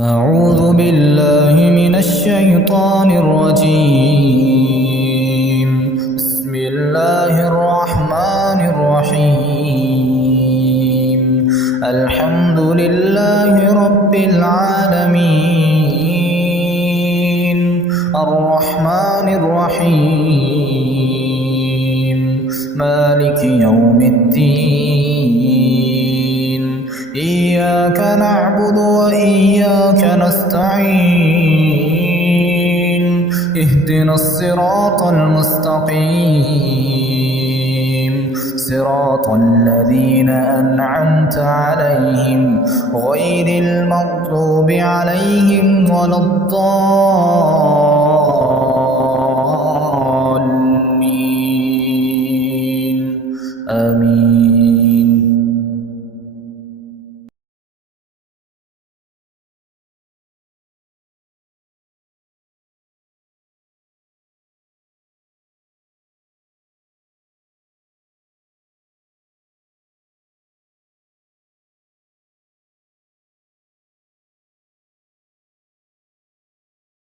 أعوذ بالله من الشيطان الرجيم. بسم الله الرحمن الرحيم. الحمد لله رب العالمين الرحمن الرحيم مالك يوم الدين. إياك نعبد وإياك نستعين. اهدنا الصراط المستقيم صراط الذين أنعمت عليهم غير المغضوب عليهم ولا الضالين.